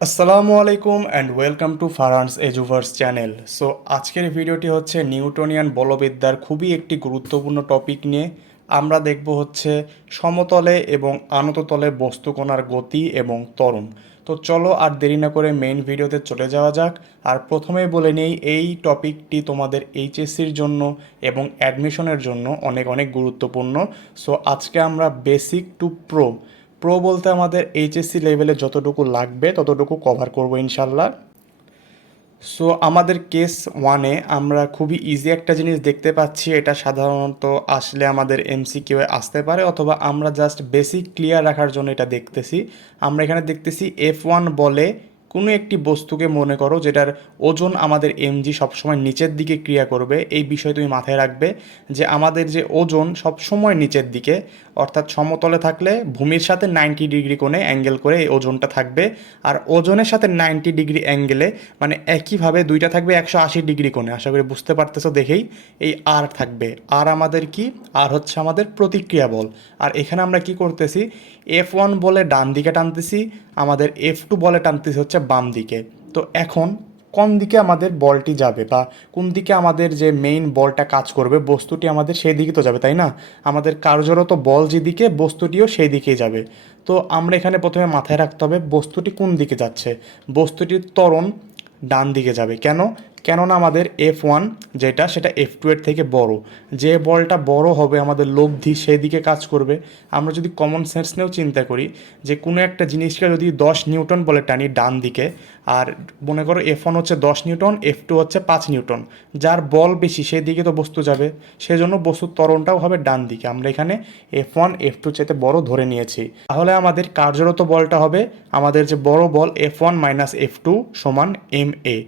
আসসালামু আলাইকুম and welcome to Faran's Eduverse channel so আজকের ভিডিওটি হচ্ছে নিউটনিয়ান বলবিদ্যার খুবই একটি গুরুত্বপূর্ণ টপিক নিয়ে। আমরা দেখব হচ্ছে সমতলে এবং আনততলে বস্তুকণার গতি এবং ত্বরণ তো চলো আর দেরি না করে মেইন ভিডিওতে চলে যাওয়া যাক। আর প্রথমে বলে নেই, এই টপিকটি তোমাদের এইচএসসির জন্য এবং অ্যাডমিশনের জন্য অনেক অনেক গুরুত্বপূর্ণ। সো আজকে আমরা বেসিক টু প্রো প্রো বলতে আমাদের এইচএসসি লেভেলে যতটুকু লাগবে, ততটুকু কভার করব ইনশাল্লাহ। সো আমাদের কেস ওয়ানে আমরা খুবই ইজি একটা জিনিস দেখতে পাচ্ছি। এটা সাধারণত আসলে আমাদের এমসিকিউ আসতে পারে অথবা আমরা জাস্ট বেসিক ক্লিয়ার রাখার জন্য এটা দেখতেছি। আমরা এখানে দেখতেছি এফ ওয়ান বলে কোনো একটি বস্তুকে মনে করো যেটার ওজন আমাদের এমজি সবসময় নিচের দিকে ক্রিয়া করবে। এই বিষয় তুমি মাথায় রাখবে যে আমাদের যে ওজন সবসময় নিচের দিকে অর্থাৎ সমতলে থাকলে ভূমির সাথে নাইনটি ডিগ্রি কোণে অ্যাঙ্গেল করে এই ওজনটা থাকবে। আর ওজনের সাথে নাইনটি ডিগ্রি অ্যাঙ্গেলে মানে একইভাবে দুইটা থাকবে একশো আশি ডিগ্রি কোণে। আশা করি বুঝতে পারতেছো দেখেই এই আর থাকবে। আর আমাদের কি? আর হচ্ছে আমাদের প্রতিক্রিয়া বল। আর এখানে আমরা কি করতেছি? এফ ওয়ান বলে ডান দিকে টানতেছি, আমাদের এফ টু বলে টানতেছি হচ্ছে বাম দিকে তো এখন কোন দিকে আমাদের বলটি যাবে বা কোন দিকে আমাদের যে মেইন বলটা কাজ করবে, বস্তুটি আমাদের সেই দিকে তো যাবে, তাই না? আমাদের কার্যরত বল যেদিকে, বস্তুটিও সেই দিকেই যাবে। তো আমরা এখানে প্রথমে মাথায় রাখতে হবে বস্তুটি কোন দিকে যাচ্ছে। বস্তুটির ত্বরণ ডান দিকে যাবে। কেন? কেননা আমাদের এফ ওয়ান যেটা, সেটা এফ টু এর থেকে বড়। যে বলটা বড় হবে, আমাদের লব্ধি সেই দিকে কাজ করবে। আমরা যদি কমন সেন্স নিয়েও চিন্তা করি, যে কোনো একটা জিনিসকে যদি দশ নিউটন বলে টানি ডান দিকে, আর মনে করো এফ ওয়ান হচ্ছে দশ নিউটন এফ টু হচ্ছে পাঁচ নিউটন, যার বল বেশি সেই দিকে তো বস্তু যাবে। সেজন্য বস্তুর ত্বরণটাও হবে ডান দিকে। আমরা এখানে এফ ওয়ান এফ টু চাইতে বড় ধরে নিয়েছি। তাহলে আমাদের কার্যরত বলটা হবে আমাদের যে বড় বল F one minus F two সমান এম এ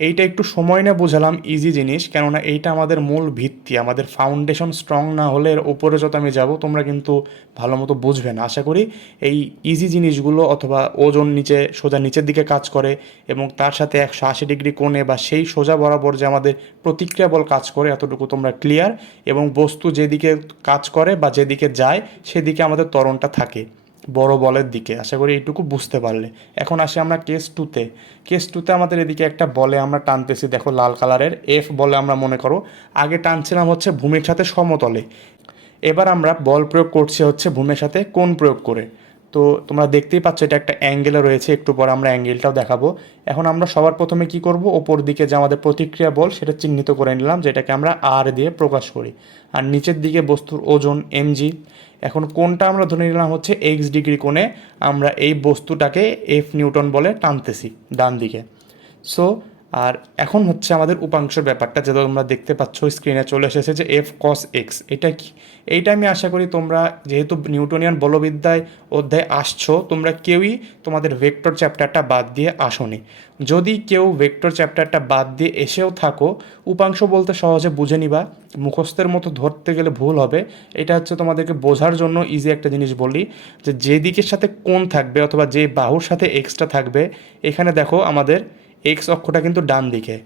এইটা একটু সময় না বোঝালাম ইজি জিনিস, কেননা এইটা আমাদের মূল ভিত্তি, আমাদের ফাউন্ডেশন স্ট্রং না হলে এর ওপরে যত আমি যাব, তোমরা কিন্তু ভালো মতো বুঝবে না। আশা করি এই ইজি জিনিসগুলো অথবা ওজন নিচে, সোজা নিচের দিকে কাজ করে এবং তার সাথে একশো আশি ডিগ্রি কোণে বা সেই সোজা বরাবর যে আমাদের প্রতিক্রিয়া বল কাজ করে, এতটুকু তোমরা ক্লিয়ার এবং বস্তু যেদিকে কাজ করে বা যেদিকে যায়, সেদিকে আমাদের ত্বরণটা থাকে। বড় বলের দিকে। আশা করি এইটুকু বুঝতে পারলে। এখন আসি আমরা কেস টুতে কেস টুতে আমাদের এদিকে একটা বলে আমরা টানতেছি, দেখো লাল কালারের। এফ বলে আমরা মনে করো। আগে টানছিলাম হচ্ছে ভূমির সাথে সমতলে। এবার আমরা বল প্রয়োগ করছি হচ্ছে ভূমির সাথে কোন প্রয়োগ করে। তো তোমরা দেখতেই পাচ্ছ এটা একটা অ্যাঙ্গেলে রয়েছে। একটু পর আমরা অ্যাঙ্গেলটাও দেখাবো। এখন আমরা সবার প্রথমে কি করব? ওপর দিকে যে আমাদের প্রতিক্রিয়া বল, সেটা চিহ্নিত করে নিলাম, যেটাকে আমরা আর দিয়ে প্রকাশ করি। আর নিচের দিকে বস্তুর ওজন এমজি এখন কোনটা আমরা ধরে নিলাম হচ্ছে এক্স ডিগ্রি কোণে আমরা এই বস্তুটাকে এফ নিউটন বলে টানতেছি ডান দিকে সো আর এখন হচ্ছে আমাদের উপাংশের ব্যাপারটা যেটা তোমরা দেখতে পাচ্ছ স্ক্রিনে চলে এসেছে যে এফ কস এক্স এটা কি? এইটা আমি আশা করি তোমরা যেহেতু নিউটনিয়ান বলবিদ্যায় অধ্যায় আসছো, তোমরা কেউই তোমাদের ভেক্টর চ্যাপ্টারটা বাদ দিয়ে আসোনি। যদি কেউ ভেক্টর চ্যাপ্টারটা বাদ দিয়ে এসেও থাকো, উপাংশ বলতে সহজে বুঝে নিবা, মুখস্থের মতো ধরতে গেলে ভুল হবে। এটা হচ্ছে তোমাদেরকে বোঝার জন্য ইজি একটা জিনিস বলি, যে যে দিকের সাথে কোন থাকবে অথবা যে বাহুর সাথে এক্সটা থাকবে, এখানে দেখো আমাদের এক্স অক্ষটা কিন্তু ডান দিকে।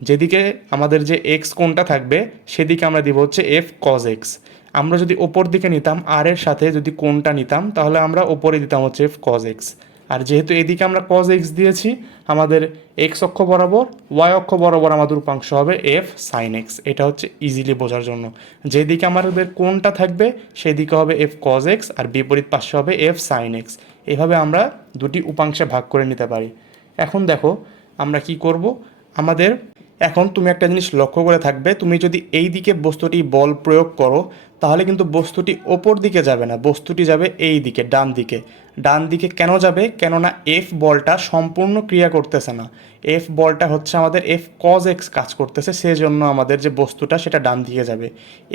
যেদিকে আমাদের যে এক্স কোনটা থাকবে, সেদিকে আমরা দিব হচ্ছে এফ কজ এক্স আমরা যদি ওপর দিকে নিতাম আর এর সাথে যদি কোনটা নিতাম, তাহলে আমরা ওপরে দিতাম হচ্ছে এফ কজ এক্স আর যেহেতু এদিকে আমরা কজ এক্স দিয়েছি, আমাদের এক্স অক্ষ বরাবর ওয়াই অক্ষ বরাবর আমাদের উপাংশ হবে এফ সাইন এক্স এটা হচ্ছে ইজিলি বোঝার জন্য। যেদিকে আমাদের কোনটা থাকবে, সেদিকে হবে এফ কজ এক্স আর বিপরীত পাশে হবে এফ সাইন এক্স এভাবে আমরা দুটি উপাংশে ভাগ করে নিতে পারি। এখন দেখো আমরা কি করব? আমাদের, এখন তুমি একটা জিনিস লক্ষ্য করে থাকবে, তুমি যদি এই দিকে বস্তুটি বল প্রয়োগ করো তাহলে কিন্তু বস্তুটি ওপর দিকে যাবে না, বস্তুটি যাবে এই দিকে, ডান দিকে। ডান দিকে কেন যাবে? কেননা এফ বলটা সম্পূর্ণ ক্রিয়া করতেছে না। এফ বলটা হচ্ছে আমাদের এফ কজ এক্স কাজ করতেছে, সেজন্য আমাদের যে বস্তুটা সেটা ডান দিকে যাবে।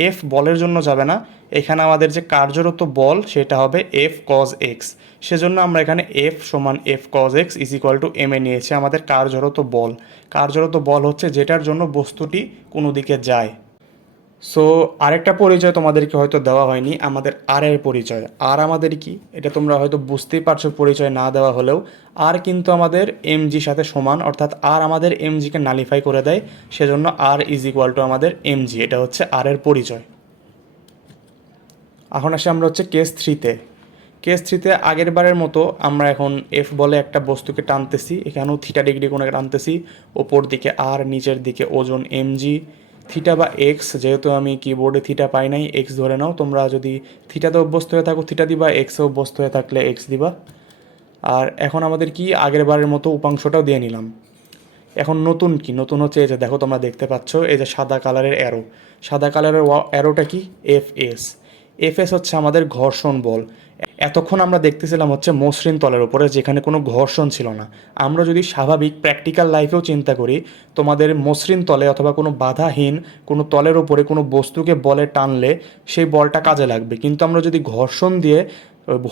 এফ বলের জন্য যাবে না, এখানে আমাদের যে কার্যরত বল সেটা হবে এফ কজ এক্স সেজন্য আমরা এখানে এফ সমান F cos X is equal to M A নিয়েছি আমাদের কার্যরত বল। কার্যরত বল হচ্ছে যেটার জন্য বস্তুটি কোনো দিকে যায়। সো আরেকটা পরিচয় তোমাদেরকে হয়তো দেওয়া হয়নি, আমাদের আর এর পরিচয়। আর আমাদের কি? এটা তোমরা হয়তো বুঝতেই পারছ পরিচয় না দেওয়া হলেও। আর কিন্তু আমাদের এমজির সাথে সমান, অর্থাৎ আর আমাদের এমজিকে নালিফাই করে দেয়, সেজন্য আর ইজ ইকুয়াল টু আমাদের এমজি এটা হচ্ছে আর এর পরিচয়। এখন আসে আমরা হচ্ছে কেস থ্রিতে কেস থ্রিতে আগের বারের মতো আমরা এখন এফ বলে একটা বস্তুকে টানতেছি, এখানেও থিটা ডিগ্রি কোণে টানতেছি, ওপর দিকে আর নিচের দিকে ওজন এমজি থিটা বা এক্স যেহেতু আমি কিবোর্ডে থিটা পাই নাই এক্স ধরে নাও, তোমরা যদি থিটাতে অভ্যস্ত হয়ে থাকো থিটা দিবা এক্সে অভ্যস্ত হয়ে থাকলে এক্স দিবা। আর এখন আমাদের কি, আগের বারের মতো উপাংশটাও দিয়ে নিলাম। এখন নতুন কি? নতুন হচ্ছে এই যে, দেখো তোমরা দেখতে পাচ্ছ, এই যে সাদা কালারের অ্যারো সাদা কালারের অ্যারোটা কি? এফ এস এফ এস হচ্ছে আমাদের ঘর্ষণ বল। এতক্ষণ আমরা দেখতেছিলাম হচ্ছে মসৃণ তলের উপরে যেখানে কোনো ঘর্ষণ ছিল না। আমরা যদি স্বাভাবিক প্র্যাকটিক্যাল লাইফেও চিন্তা করি, তোমাদের মসৃণ তলে অথবা কোনো বাধাহীন কোনো তলের উপরে কোনো বস্তুকে বলে টানলে সেই বলটা কাজে লাগবে। কিন্তু আমরা যদি ঘর্ষণ দিয়ে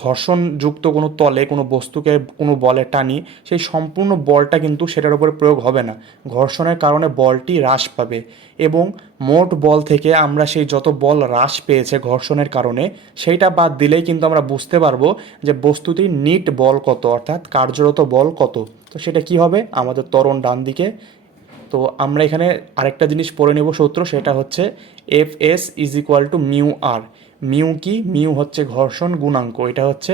ঘর্ষণযুক্ত কোনো তলে, কোনো বস্তুকে কোনো বলে টানি, সেই সম্পূর্ণ বলটা কিন্তু সেটার উপরে প্রয়োগ হবে না। ঘর্ষণের কারণে বলটি হ্রাস পাবে এবং মোট বল থেকে আমরা সেই যত বল হ্রাস পেয়েছে ঘর্ষণের কারণে, সেইটা বাদ দিলেই কিন্তু আমরা বুঝতে পারব যে বস্তুটির নিট বল কত, অর্থাৎ কার্যরত বল কত। তো সেটা কি হবে? আমাদের ত্বরণ ডান দিকে। তো আমরা এখানে আরেকটা জিনিস পড়ে নেব সূত্র, সেটা হচ্ছে F S is equal to mu R mu কি? মিউ হচ্ছে ঘর্ষণ গুণাঙ্ক। এটা হচ্ছে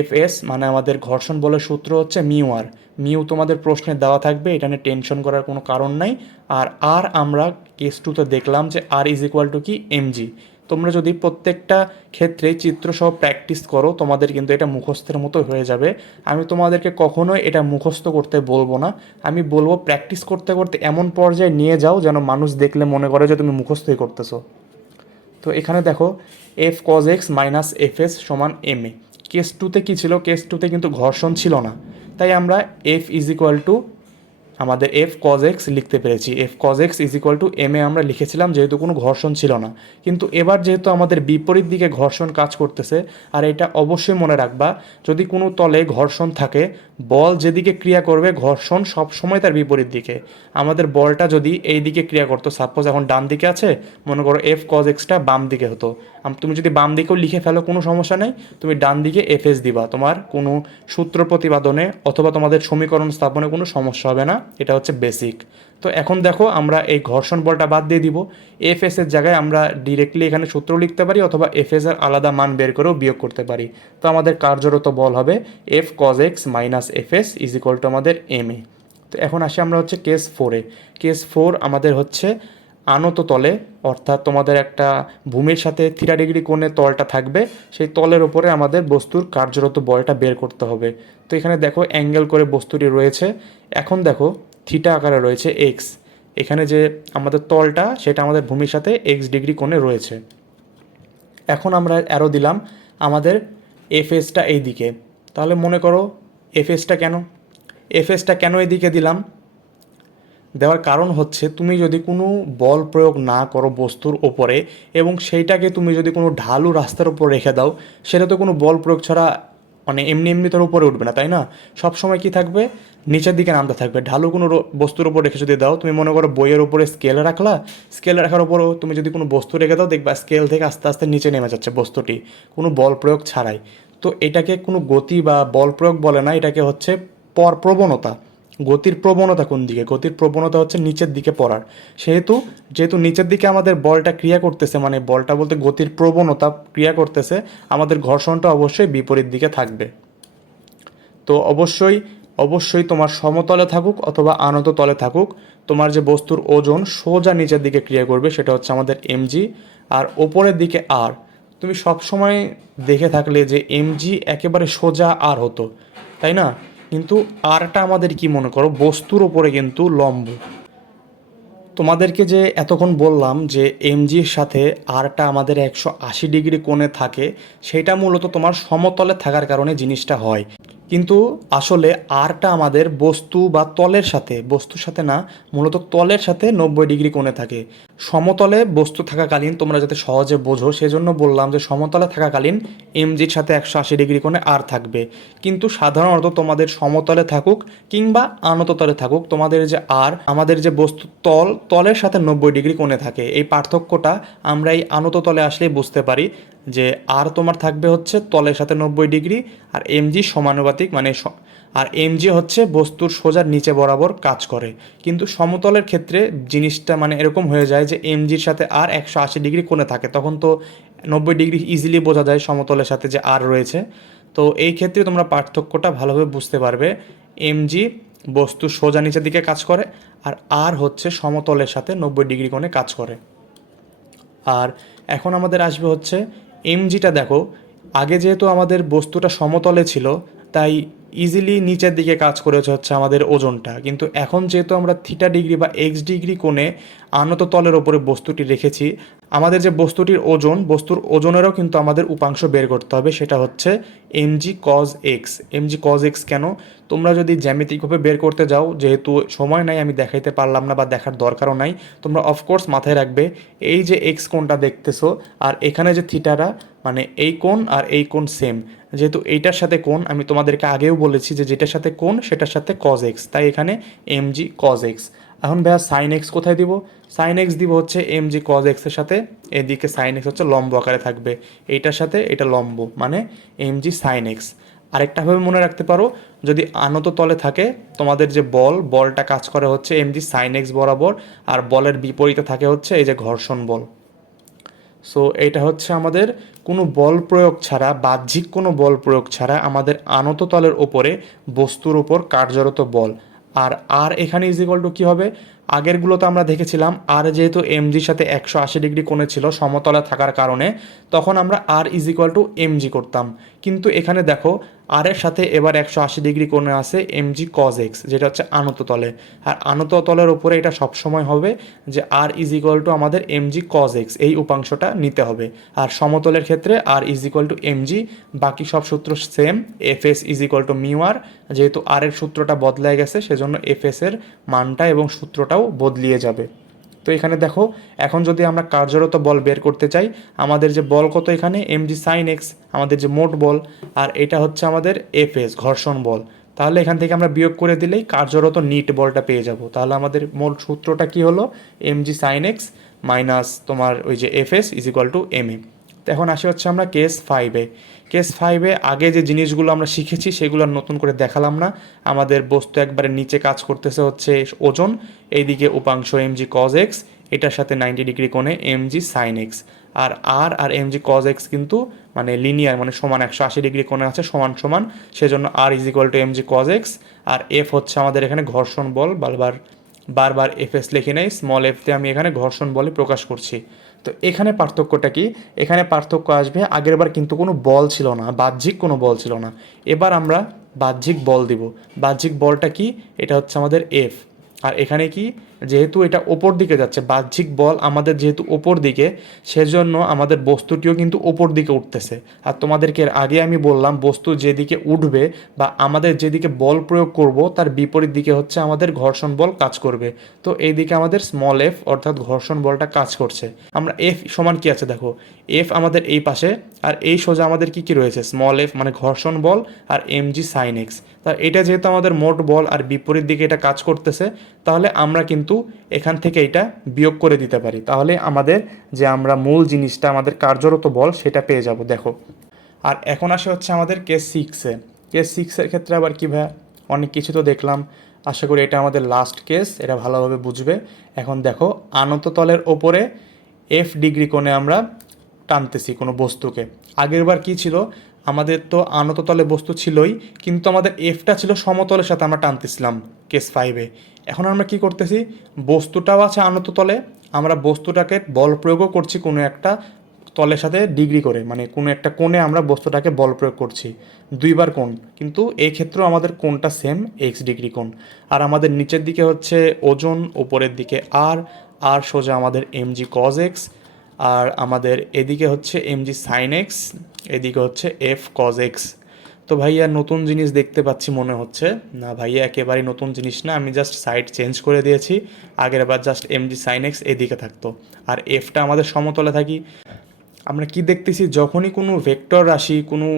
এফ এস মানে আমাদের ঘর্ষণ বলে সূত্র হচ্ছে মিউ আর। মিউ তোমাদের প্রশ্নে দেওয়া থাকবে, এটা নিয়ে টেনশন করার কোনো কারণ নাই। আর আর আমরা কেস টুতে দেখলাম যে আর ইজ ইকুয়াল টু কি? এমজি তোমরা যদি প্রত্যেকটা ক্ষেত্রে চিত্রসহ প্র্যাকটিস করো, তোমাদের কিন্তু এটা মুখস্থের মতো হয়ে যাবে। আমি তোমাদেরকে কখনোই এটা মুখস্থ করতে বলব না। আমি বলব প্র্যাকটিস করতে করতে এমন পর্যায়ে নিয়ে যাও যেন মানুষ দেখলে মনে করে যে তুমি মুখস্থই করতেছো। তো এখানে দেখো F cos X minus F S সমান এম এ কেস টুতে কী ছিল? কেস টুতে কিন্তু ঘর্ষণ ছিল না। তাই আমরা এফ ইজ ইকুয়াল টু আমাদের এফ কজ এক্স লিখতে পেরেছি। F cos X is equal to M A আমরা লিখেছিলাম, যেহেতু কোনো ঘর্ষণ ছিল না। কিন্তু এবার যেহেতু আমাদের বিপরীত দিকে ঘর্ষণ কাজ করতেছে, আর এটা অবশ্যই মনে রাখবা, যদি কোনো তলে ঘর্ষণ থাকে, বল যেদিকে ক্রিয়া করবে, ঘর্ষণ সব সময় তার বিপরীত দিকে। আমাদের বলটা যদি এই দিকে ক্রিয়া করতো সাপোজ এখন ডান দিকে আছে, মনে করো এফ কজ এক্সটা বাম দিকে হতো। তুমি যদি বাম দিকেও লিখে ফেলো, কোনো সমস্যা নেই। তুমি ডান দিকে এফ এস দিবা। তোমার কোনো সূত্র প্রতিপাদনে অথবা তোমাদের সমীকরণ স্থাপনে কোনো সমস্যা হবে না। এটা হচ্ছে বেসিক তো এখন দেখো, আমরা এই ঘর্ষণ বলটা বাদ দিয়ে দিব। এফ এস এর জায়গায় আমরা ডিরেক্টলি এখানে সূত্র লিখতে পারি অথবা এফ এস এর আলাদা মান বের করেও বিয়োগ করতে পারি। তো আমাদের কার্যরত বল হবে F cos X minus F S is equal to আমাদের এম এ তো এখন আসি আমরা হচ্ছে কেস ফোরে কেস ফোর আমাদের হচ্ছে আনত তলে, অর্থাৎ তোমাদের একটা ভূমির সাথে থিটা ডিগ্রি কোণে তলটা থাকবে, সেই তলের ওপরে আমাদের বস্তুর কার্যরত বলটা বের করতে হবে। তো এখানে দেখো অ্যাঙ্গেল করে বস্তুটি রয়েছে, এখন দেখো থিটা আকারে রয়েছে এক্স এখানে যে আমাদের তলটা, সেটা আমাদের ভূমির সাথে এক্স ডিগ্রি কোণে রয়েছে। এখন আমরা অ্যারো দিলাম আমাদের এফএসটা এই দিকে তাহলে মনে করো এফএসটা কেন? এফএসটা কেন এদিকে দিলাম? দেওয়ার কারণ হচ্ছে তুমি যদি কোনো বল প্রয়োগ না করো বস্তুর ওপরে এবং সেইটাকে তুমি যদি কোনো ঢালু রাস্তার উপর রেখে দাও, সেটা তো কোনো বল প্রয়োগ ছাড়া মানে এমনি এমনি তোর উপরে উঠবে না, তাই না? সব সময় কি থাকবে? নিচের দিকে নামতে থাকবে। ঢালু কোনো বস্তুর উপর রেখে যদি দাও, তুমি মনে করো বইয়ের উপরে স্কেল রাখলা স্কেল রাখার উপরও তুমি যদি কোনো বস্তু রেখে দাও, দেখবা স্কেল থেকে আস্তে আস্তে নিচে নেমে যাচ্ছে বস্তুটি, কোনো বল প্রয়োগ ছাড়াই। তো এটাকে কোনো গতি বা বল প্রয়োগ বলে না, এটাকে হচ্ছে পর প্রবণতা। গতির প্রবণতা কোন দিকে? গতির প্রবণতা হচ্ছে নিচের দিকে পড়ার। সেহেতু, যেহেতু নিচের দিকে আমাদের বলটা ক্রিয়া করতেছে মানে বলটা বলতে গতির প্রবণতা ক্রিয়া করতেছে, আমাদের ঘর্ষণটা অবশ্যই বিপরীত দিকে থাকবে। তো অবশ্যই অবশ্যই তোমার সমতলে থাকুক অথবা আনত তলে থাকুক, তোমার যে বস্তুর ওজন সোজা নিচের দিকে ক্রিয়া করবে, সেটা হচ্ছে আমাদের এমজি। আর ওপরের দিকে আর। তুমি সব সময় দেখে থাকলে যে এমজি একেবারে সোজা আর হতো, তাই না? কিন্তু আরটা আমাদের কি মনে করো, বস্তুর ওপরে কিন্তু লম্ব। তোমাদেরকে যে এতক্ষণ বললাম যে এমজির সাথে আরটা আমাদের একশো আশি ডিগ্রি কোণে থাকে, সেটা মূলত তোমার সমতলে থাকার কারণে জিনিসটা হয়। কিন্তু আসলে আরটা আমাদের বস্তু বা তলের সাথে, বস্তুর সাথে না, মূলত তলের সাথে নব্বই ডিগ্রি কোণে থাকে। সমতলে বস্তু থাকাকালীন তোমরা যাতে সহজে বোঝো, সেজন্য বললাম যে সমতলে থাকাকালীন এমজির সাথে একশো আশি ডিগ্রি কোণে আর থাকবে। কিন্তু সাধারণত তোমাদের সমতলে থাকুক কিংবা আনত তলে থাকুক, তোমাদের যে আর, আমাদের যে বস্তু তল, তলের সাথে নব্বই ডিগ্রি কোণে থাকে। এই পার্থক্যটা আমরা এই আনত তলে আসলেই বুঝতে পারি। যে আর তোমার থাকবে হচ্ছে তলের সাথে নব্বই ডিগ্রি আর এমজি সমানুপাতিক মানে আর এমজি হচ্ছে বস্তুর সোজার নিচে বরাবর কাজ করে। কিন্তু সমতলের ক্ষেত্রে জিনিসটা মানে এরকম হয়ে যায় যে এমজির সাথে আর একশো আশি ডিগ্রি কোণে থাকে। তখন তো নব্বই ডিগ্রি ইজিলি বোঝা যায় সমতলের সাথে যে আর রয়েছে। তো এই ক্ষেত্রে তোমরা পার্থক্যটা ভালোভাবে বুঝতে পারবে। এমজি বস্তু সোজা নিচের দিকে কাজ করে আর আর হচ্ছে সমতলের সাথে নব্বই ডিগ্রি কোণে কাজ করে। আর এখন আমাদের আসবে হচ্ছে এমজিটা দেখো, আগে যেহেতু আমাদের বস্তুটা সমতলে ছিল, তাই ইজিলি নিচের দিকে কাজ করেছে হচ্ছে আমাদের ওজনটা। কিন্তু এখন যেহেতু আমরা থিটা ডিগ্রি বা এক্স ডিগ্রি কোণে আনত তলের ওপরে বস্তুটি রেখেছি আমাদের যে বস্তুটির ওজন, বস্তুর ওজনেরও কিন্তু আমাদের উপাংশ বের করতে হবে, সেটা হচ্ছে MG cos X MG cos X কেন? তোমরা যদি জ্যামিতিকভাবে বের করতে যাও, যেহেতু সময় নাই, আমি দেখাইতে পারলাম না বা দেখার দরকারও নাই, তোমরা অফকোর্স মাথায় রাখবে, এই যে এক্স কোনটা দেখতেছো, আর এখানে যে থিটারা মানে এই কোণ আর এই কোণ সেম যেহেতু এইটার সাথে কোণ, আমি তোমাদেরকে আগেও বলেছি যে যেটার সাথে কোণ, সেটার সাথে কজ এক্স তাই এখানে এম জি কজ এক্স এখন ভাইয়া সাইন এক্স কোথায় দিব? সাইন এক্স দিব হচ্ছে এম জি কজ এক্সের সাথে, এদিকে সাইন এক্স হচ্ছে লম্ব আকারে থাকবে। এইটার সাথে এটা লম্ব মানে এম জি সাইন এক্স আরেকটাভাবে মনে রাখতে পারো, যদি আনত তলে থাকে, তোমাদের যে বল, বলটা কাজ করে হচ্ছে এম জি সাইন এক্স বরাবর, আর বলের বিপরীতে থাকে হচ্ছে এই যে ঘর্ষণ বল। সো এটা হচ্ছে আমাদের কোনো বল প্রয়োগ ছাড়া, বাহ্যিক কোনো বল প্রয়োগ ছাড়া আমাদের আনত তলের ওপরে বস্তুর ওপর কার্যরত বল। আর আর এখানে ইজ ইকুয়াল টু কী হবে? আগেরগুলোতে আমরা দেখেছিলাম আর যেহেতু এমজির সাথে একশো আশি ডিগ্রি কোণে ছিল সমতলে থাকার কারণে, তখন আমরা R is equal to MG করতাম। কিন্তু এখানে দেখো আর এর সাথে এবার একশো আশি ডিগ্রি কোণে আছে এমজি কজ এক্স যেটা হচ্ছে আনত তলে। আর আনত তলের উপরে এটা সবসময় হবে যে আর ইজ ইকুয়াল টু আমাদের এমজি কজ এক্স এই উপাংশটা নিতে হবে। আর সমতলের ক্ষেত্রে R is equal to MG বাকি সব সূত্র same F S is equal to mu R যেহেতু আর এর সূত্রটা বদলায় গেছে, সেজন্য এফ এস এর মানটা এবং সূত্রটাও বদলিয়ে যাবে। তো এখানে দেখো, এখন যদি আমরা কার্যরত বল বের করতে চাই, আমাদের যে বল কত এখানে? এমজি সাইন এক্স আমাদের যে মোট বল, আর এটা হচ্ছে আমাদের এফএস ঘর্ষণ বল। তাহলে এখান থেকে আমরা বিয়োগ করে দিলেই কার্যরত নিট বলটা পেয়ে যাব। তাহলে আমাদের মূল সূত্রটা কি হলো? এমজি সাইন এক্স মাইনাস তোমার ওই যে FS is equal to M A তো এখন আসি হচ্ছে আমরা কেস ফাইভে কেস ফাইভে আগে যে জিনিসগুলো আমরা শিখেছি সেগুলো নতুন করে দেখালাম না। আমাদের বস্তু একবারে নিচে কাজ করতেছে হচ্ছে ওজন, এইদিকে উপাংশ এমজি কজ এক্স এটার সাথে নাইনটি ডিগ্রি কোণে MG sine X R R R MG cos X কিন্তু মানে লিনিয়ার মানে সমান একশো আশি ডিগ্রি কোণে আছে, সমান সমান। সেজন্য R is equal to MG cos X R F হচ্ছে আমাদের এখানে ঘর্ষণ বল, বারবার বারবার এফ এস লিখে নেই স্মল এফতে আমি এখানে ঘর্ষণ বলে প্রকাশ করছি। তো এখানে পার্থক্যটা কি? এখানে পার্থক্য আসবে, আগেরবার কিন্তু কোনো বল ছিল না, বাহ্যিক কোনো বল ছিল না। এবার আমরা বাহ্যিক বল দিব। বাহ্যিক বলটা কি? এটা হচ্ছে আমাদের এফ আর এখানে কি? যেহেতু এটা ওপর দিকে যাচ্ছে, বাহ্যিক বল আমাদের যেহেতু ওপর দিকে, সেজন্য আমাদের বস্তুটিও কিন্তু ওপর দিকে উঠতেছে। আর তোমাদেরকে এর আগে আমি বললাম, বস্তু যেদিকে উঠবে বা আমাদের যেদিকে বল প্রয়োগ করব, তার বিপরীত দিকে হচ্ছে আমাদের ঘর্ষণ বল কাজ করবে। তো এইদিকে আমাদের স্মল এফ অর্থাৎ ঘর্ষণ বলটা কাজ করছে। আমরা এফ সমান কি আছে দেখো এফ আমাদের এই পাশে, আর এই সোজা আমাদের কি কি রয়েছে? স্মল এফ মানে ঘর্ষণ বল, আর এম জি সাইন এক্স তা এটা যেহেতু আমাদের মোট বল আর বিপরীত দিকে এটা কাজ করতেছে, তাহলে আমরা কিন্তু এখান থেকে এটা বিয়োগ করে দিতে পারি। তাহলে আমাদের যে আমরা মূল জিনিসটা, আমাদের কার্যরত বল, সেটা পেয়ে যাব। দেখো, আর এখন আসে হচ্ছে আমাদের কেস সিক্সে কেস সিক্সের ক্ষেত্রে আবার কী ভাইয়া? অনেক কিছু তো দেখলাম। আশা করি এটা আমাদের লাস্ট কেস এটা ভালোভাবে বুঝবে। এখন দেখো, আনত তলের ওপরে এফ ডিগ্রি কোণে আমরা টানতেছি কোনো বস্তুকে। আগেরবার কি ছিল? আমাদের তো আনত তলে বস্তু ছিলই, কিন্তু আমাদের এফটা ছিল সমতলের সাথে আমরা টানতেছিলাম কেস ফাইভে এখন আমরা কি করতেছি? বস্তুটাও আছে আনত তলে, আমরা বস্তুটাকে বল প্রয়োগও করছি কোনো একটা তলের সাথে ডিগ্রি করে মানে কোনো একটা কোণে আমরা বস্তুটাকে বল প্রয়োগ করছি, দুইবার কোণ। কিন্তু এই ক্ষেত্রেও আমাদের কোণটা সেম এক্স ডিগ্রি কোণ। আর আমাদের নিচের দিকে হচ্ছে ওজন ওপরের দিকে আর আর সোজা আমাদের এমজি কজ এক্স আর আমাদের এদিকে হচ্ছে এমজি সাইন এক্স এদিকে হচ্ছে এফ কজ এক্স তো ভাইয়া, নতুন জিনিস দেখতে পাচ্ছি মনে হচ্ছে। না ভাইয়া, একেবারে নতুন জিনিস না, আমি জাস্ট সাইড চেঞ্জ করে দিয়েছি। আগের বার জাস্ট এমজি সাইন এক্স এদিকে থাকতো। আর এফটা আমাদের সমতলে থাকি। আমরা কি দেখতেছি? যখনই কোনো ভেক্টর রাশি কোনো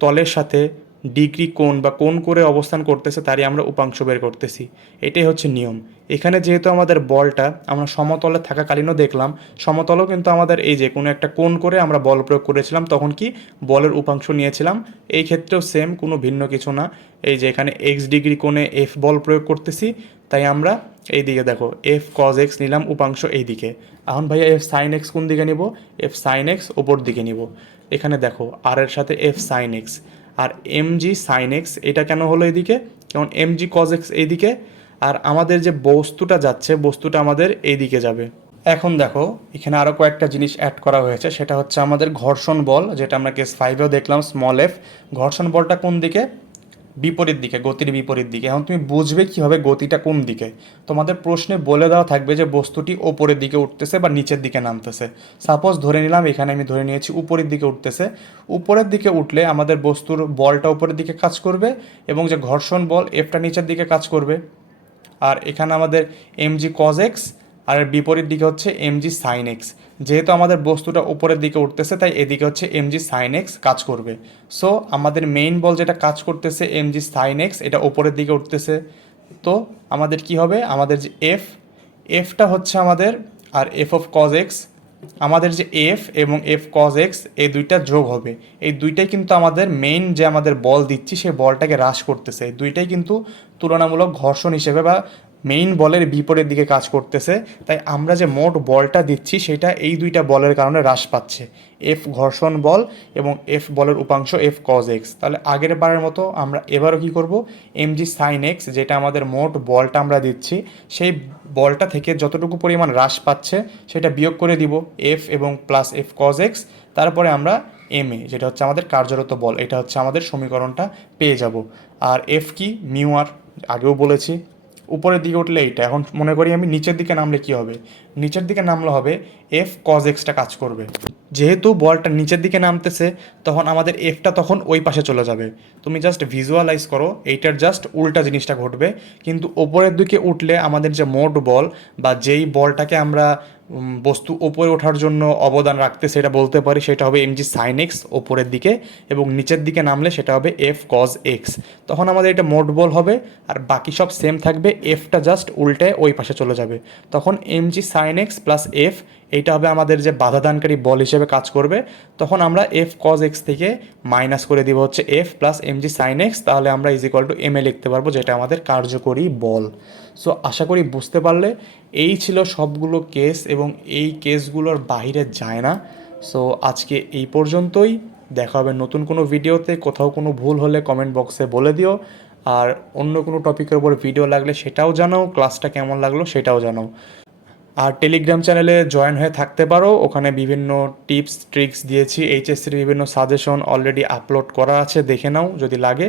তলের সাথে ডিগ্রি কোণ বা কোণ করে অবস্থান করতেছে, তারই আমরা উপাংশ বের করতেছি। এটাই হচ্ছে নিয়ম। এখানে যেহেতু আমাদের বলটা আমরা সমতলে থাকাকালীনও দেখলাম, সমতলও কিন্তু আমাদের এই যে কোনো একটা কোণ করে আমরা বল প্রয়োগ করেছিলাম, তখন কি বলের উপাংশ নিয়েছিলাম। এই ক্ষেত্রেও সেম কোনো ভিন্ন কিছু না। এই যে এখানে এক্স ডিগ্রি কোণে এফ বল প্রয়োগ করতেছি, তাই আমরা এই দিকে দেখো এফ কজ এক্স নিলাম উপাংশ এই দিকে। এখন ভাইয়া এফ সাইন এক্স কোন দিকে নিব? এফ সাইন এক্স ওপর দিকে নিব। এখানে দেখো আর এর সাথে এফ সাইন এক্স আর এম জি সাইন এক্স এটা কেন হলো এদিকে? কারণ এম জি কজ এক্স এইদিকে, আর আমাদের যে বস্তুটা যাচ্ছে, বস্তুটা আমাদের এইদিকে যাবে। এখন দেখো, এখানে আরও কয়েকটা জিনিস অ্যাড করা হয়েছে, সেটা হচ্ছে আমাদের ঘর্ষণ বল, যেটা আমরা কেস ফাইভেও দেখলাম স্মল এফ ঘর্ষণ বলটা কোন দিকে? বিপরীত দিকে, গতির বিপরীত দিকে। এখন তুমি বুঝবে কীভাবে গতিটা কোন দিকে। তোমাদের প্রশ্নে বলে দেওয়া থাকবে যে বস্তুটি ওপরের দিকে উঠতেছে বা নিচের দিকে নামতেছে। সাপোজ ধরে নিলাম, এখানে আমি ধরে নিয়েছি উপরের দিকে উঠতেছে। উপরের দিকে উঠলে আমাদের বস্তুর বলটা উপরের দিকে কাজ করবে এবং যে ঘর্ষণ বল এফটা নিচের দিকে কাজ করবে। আর এখানে আমাদের এমজি কজ এক্স আর বিপরীত দিকে হচ্ছে এমজি সাইন এক্স যেহেতু আমাদের বস্তুটা উপরের দিকে উঠতেছে, তাই এদিকে হচ্ছে এমজি সাইন এক্স কাজ করবে। সো আমাদের মেইন বল যেটা কাজ করতেছে এমজি সাইন এক্স এটা উপরের দিকে উঠতেছে। তো আমাদের কি হবে? আমাদের যে এফ এফটা হচ্ছে আমাদের আর এফ অফ কজ এক্স আমাদের যে এফ এবং এফ কজ এক্স এই দুইটা যোগ হবে। এই দুইটাই কিন্তু আমাদের মেইন যে আমাদের বল দিচ্ছি, সেই বলটাকে হ্রাস করতেছে। এই দুইটাই কিন্তু তুলনামূলক ঘর্ষণ হিসেবে বা মেইন বলের বিপরীত দিকে কাজ করতেছে, তাই আমরা যে মোট বলটা দিচ্ছি, সেটা এই দুইটা বলের কারণে হ্রাস পাচ্ছে। এফ ঘর্ষণ বল এবং এফ বলের উপাংশ এফ কজ এক্স তাহলে আগের বারের মতো আমরা এবারও কী করব? এম জি সাইন এক্স যেটা আমাদের মোট বলটা আমরা দিচ্ছি, সেই বলটা থেকে যতটুকু পরিমাণ হ্রাস পাচ্ছে, সেটা বিয়োগ করে দিব এফ এবং প্লাস এফ কজ এক্স তারপরে আমরা এম এ যেটা হচ্ছে আমাদের কার্যরত বল, এটা হচ্ছে আমাদের সমীকরণটা পেয়ে যাব। আর এফ কি? মিউ আর আগেও বলেছি। উপরের দিকে উঠলে এইটা। এখন মনে করি আমি নিচের দিকে নামলে কি হবে? নিচের দিকে নামলে হবে এফ কজ এক্সটা কাজ করবে। যেহেতু বলটা নিচের দিকে নামতেছে, তখন আমাদের এফটা তখন ওই পাশে চলে যাবে। তুমি জাস্ট ভিজুয়ালাইজ করো, এইটার জাস্ট উল্টা জিনিসটা ঘটবে। কিন্তু ওপরের দিকে উঠলে আমাদের যে মোট বল বা যেই বলটাকে আমরা বস্তু ওপরে ওঠার জন্য অবদান রাখতে সেটা বলতে পারি, সেটা হবে এমজি সাইন এক্স ওপরের দিকে এবং নিচের দিকে নামলে সেটা হবে এফ কজ এক্স তখন আমাদের এটা মোট বল হবে আর বাকি সব সেম থাকবে এফটা জাস্ট উল্টে ওই পাশে চলে যাবে। তখন MG sine X plus F এইটা হবে আমাদের যে বাধাদানকারী বল হিসেবে কাজ করবে। তখন আমরা এফ কজ এক্স থেকে মাইনাস করে দিব হচ্ছে F plus MG sine X তাহলে আমরা ইজ টু এম এ লিখতে পারব, যেটা আমাদের কার্যকরী বল। সো আশা করি বুঝতে পারলে, এই ছিল সবগুলো কেস এবং এই কেসগুলোর বাইরে যায় না। সো আজকে এই পর্যন্তই। দেখা হবে নতুন কোনো ভিডিওতে কোথাও কোনো ভুল হলে কমেন্ট বক্সে বলে দিও। আর অন্য কোনো টপিকের উপর ভিডিও লাগলে সেটাও জানাও। ক্লাসটা কেমন লাগল সেটাও জানাও। আর টেলিগ্রাম চ্যানেলে জয়েন হয়ে থাকতে পারো। ওখানে বিভিন্ন টিপস ট্রিক্স দিয়েছি। এইচএসসির বিভিন্ন সাজেশন অলরেডি আপলোড করা আছে। দেখে নাও যদি লাগে।